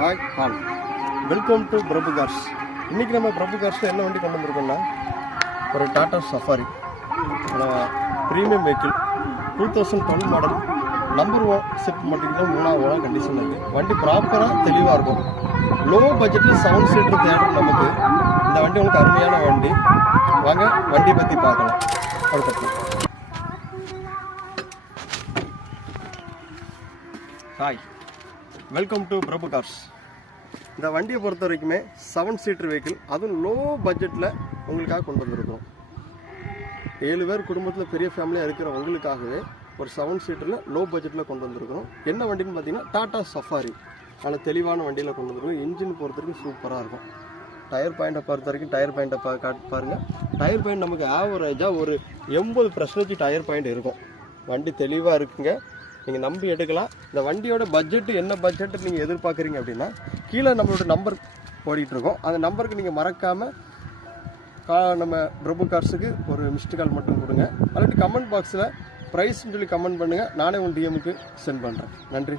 Hi all welcome to Prabhu cars. இன்றைக்கி நம்ம பிரபு கார்ஸில் என்ன வண்டி கொண்டு வந்திருக்கோம்னா ஒரு Tata safari premium vehicle 2012 model number 1 set மட்டும் 3ஆவது கண்டிஷன் இருக்குது. வண்டி ப்ராப்பராக தெளிவாக இருக்கும். லோ பட்ஜெட்டில் 7 சீட்டர் தேடுற நமக்கு இந்த வண்டி உங்களுக்கு அருமையான வண்டி. வாங்க வண்டியை பற்றி பார்க்கலாம். அடுத்த hi welcome to Prabhu cars. இந்த வண்டியை பொறுத்த வரைக்குமே 7 சீட்டர் வெஹிக்கிள், அதுவும் லோ பட்ஜெட்டில் உங்களுக்காக கொண்டு வந்திருக்கோம். 7 பேர் குடும்பத்தில் பெரிய ஃபேமிலியாக இருக்கிற உங்களுக்காகவே ஒரு 7 சீட்டரில் லோ பட்ஜெட்டில் கொண்டு வந்திருக்கோம். என்ன வண்டின்னு பார்த்தீங்கன்னா டாடா சஃபாரி. நல்ல தெளிவான வண்டியில் கொண்டு வந்திருக்கோம். இன்ஜின் பொறுத்த வரைக்கும் சூப்பராக இருக்கும். டயர் பாயிண்ட்டை பொறுத்த வரைக்கும் டயர் பாயிண்ட்டை பாருங்கள். டயர் பாயிண்ட் நமக்கு ஆவரேஜாக ஒரு 80% டயர் பாயிண்ட் இருக்கும். வண்டி தெளிவாக இருக்குங்க, நீங்கள் நம்பி எடுக்கலாம். இந்த வண்டியோட பட்ஜெட்டு என்ன பட்ஜெட்டு நீங்கள் எதிர்பார்க்குறீங்க அப்படின்னா கீழே நம்மளோட நம்பர் ஓடிட்டுருக்கோம். அந்த நம்பருக்கு நீங்கள் மறக்காமல் நம்ம பிரபு கார்ஸுக்கு ஒரு மிஸ்டு கால் மட்டும் கொடுங்க. அல்லாட்டி கமெண்ட் பாக்ஸில் ப்ரைஸ்ன்னு சொல்லி கமெண்ட் பண்ணுங்கள். நானே உங்கள் டிஎம்முக்கு சென்ட் பண்ணுறேன். நன்றி.